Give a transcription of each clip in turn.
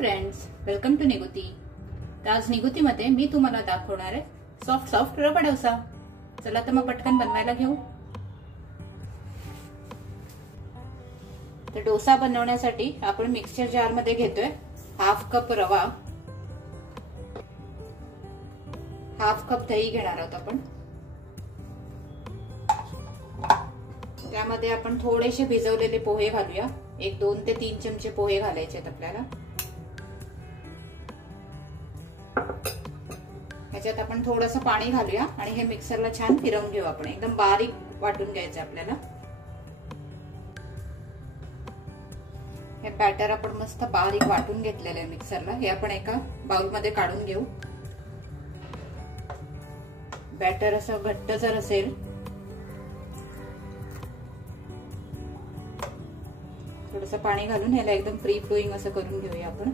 Friends, welcome to निगुती। तर आज निगुतीमध्ये मी तुम्हाला दाखवणार आहे सॉफ्ट रवा डोसा। चला तर मग पटकन बनवायला घेऊ। तर डोसा बनवण्यासाठी आपण मिक्सर जार मध्ये घेतोय हाफ कप रवा, हाफ कप दही घेणार आहोत आपण। त्यामध्ये आपण थोडेसे भिजवलेले पोहे घालूया। एक 2 ते 3 चमचे पोहे घालायचे आहेत आपल्याला। ह्याच्यात आपण थोडंसं पाणी घालूया आणि हे मिक्सरला छान फिरवून घेऊ आपण। एकदम बारीक वाटून घ्यायचं आपल्याला। हे बॅटर आपण मस्त बारीक वाटून घेतलेलं आहे मिक्सरला। हे आपण एका बाउल मध्ये काढून घेऊ। बॅटर असं घट्ट जर असेल थोडंसं पाणी घालून ह्याला एकदम फ्री फ्लोइंग असं करून घेऊया आपण।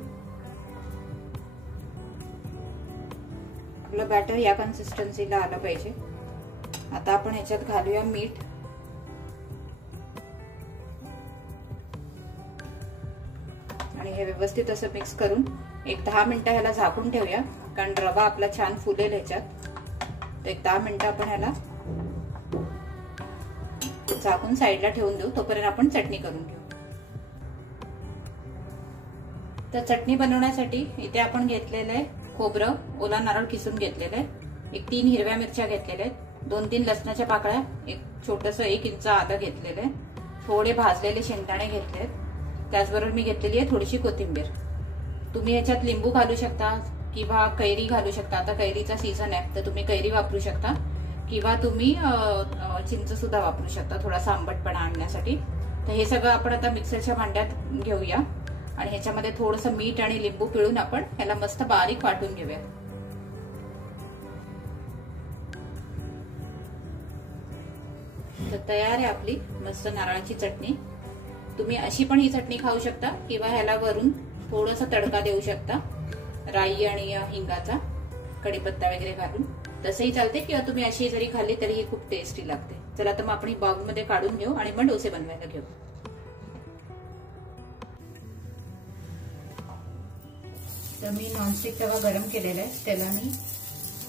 आपलं बॅटर या कन्सिस्टन्सीला आलं पाहिजे। आता आपण ह्याच्यात घालूया मीठ। आणि हे व्यवस्थित असं मिक्स करून एक 10 मिनिटं ह्याला झाकून ठेवूया, कारण रवा आपला छान फुलेल ह्याच्यात। तर एक 10 मिनिटं आपण ह्याला झाकून साईडला ठेवून देऊ। तोपर्यंत आपण चटणी करून घेऊ। तर चटणी बनवण्यासाठी इथे आपण घेतलेलं आहे खोबरं, ओला नारळ किसून घेतलेलं आहे, एक 3 हिरव्या मिरच्या घेतलेल्या आहेत, 2-3 लसणाच्या पाकळ्या, एक छोटंसं 1 इंच आलं घेतलेलं आहे, थोडे भाजलेले शेंगदाणे घेतले आहेत, त्याचबरोबर मी घेतलेली आहे थोडीशी कोथिंबीर। तुम्ही ह्याच्यात लिंबू घालू शकता किंवा कैरी घालू शकता। आता कैरीचा सीझन आहे तर तुम्ही कैरी वापरू शकता किंवा तुम्ही चिंच सुद्धा वापरू शकता थोडासा आंबटपणा आणण्यासाठी। तर हे सगळं आपण आता मिक्सरच्या भांड्यात घेऊया आणि ह्याच्यामध्ये थोडंसं मीठ आणि लिंबू पिळून आपण ह्याला मस्त बारीक वाटून घेऊया। तर तयार आहे आपली मस्त नारळाची चटणी। तुम्ही अशी पण ही चटणी खाऊ शकता किंवा ह्याला वरून थोडासा तडका देऊ शकता, राई आणि हिंगाचा, कढीपत्ता वगैरे घालून, तसंही चालते, किंवा तुम्ही अशी जरी खाल्ली तरी ही खूप टेस्टी लागते। चला तर मग आपण बाउल मध्ये काढून घेऊ आणि मग डोसे बनवायला घेऊ। तर मी नॉनस्टिक तवा गरम केलेला आहे, त्याला मी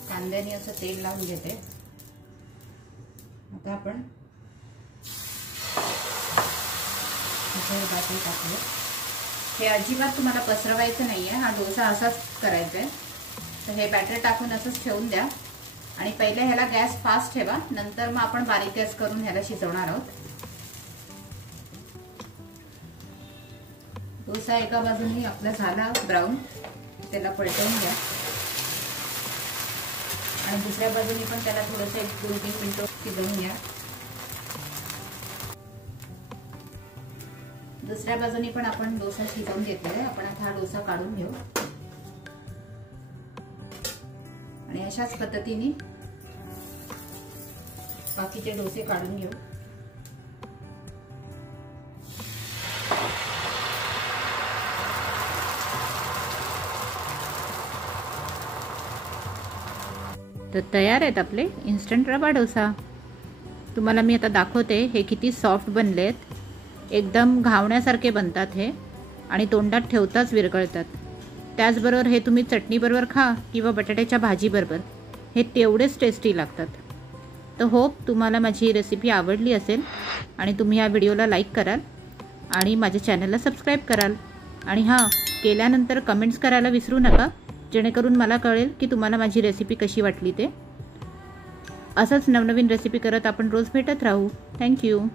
कांद्याने असं तेल लावून घेते। आता आपण बॅटर टाकूया। हे अजिबात तुम्हाला पसरवायचं नाहीये, हा डोसा असाच करायचा आहे। तर हे बॅटर टाकून असंच ठेवून द्या आणि पहिले ह्याला गॅस फास्ट ठेवा, नंतर मग आपण बारीक गॅस करून ह्याला शिजवणार आहोत। डोसा एका बाजूने आपला झाला ब्राऊन, त्याला पलटवून द्या आणि दुसऱ्या बाजूने पण त्याला थोडंसं 1-2-3 मिनिटं शिजवून घ्या। दुसऱ्या बाजूने पण आपण डोसा शिजवून घेतलाय। आपण आता हा डोसा काढून घेऊ आणि अशाच पद्धतीने बाकीचे डोसे काढून घेऊ। तर तयार आहेत आपले इन्स्टंट रवा डोसा। तुम्हाला मी आता दाखवते हे किती सॉफ्ट बनलेत। एकदम घावण्यासारखे बनतात हे आणि तोंडात ठेवताच विरघळतात। त्याचबरोबर हे तुम्ही चटणी बरोबर खा किंवा बटाट्याच्या भाजी बरोबर, हे तेवढेच टेस्टी लागतात। तर होप तुम्हाला माझी रेसिपी आवडली असेल आणि तुम्ही या व्हिडिओला लाईक कराल आणि माझ्या चॅनलला सबस्क्राईब कराल। आणि हां, केल्यानंतर कमेंट्स करायला विसरू नका, जेणेकरून मला कळेल की तुम्हाला माझी रेसिपी कशी वाटली ते। असंच नवनवीन रेसिपी करत आपण रोज भेटत राहू। थँक्यू।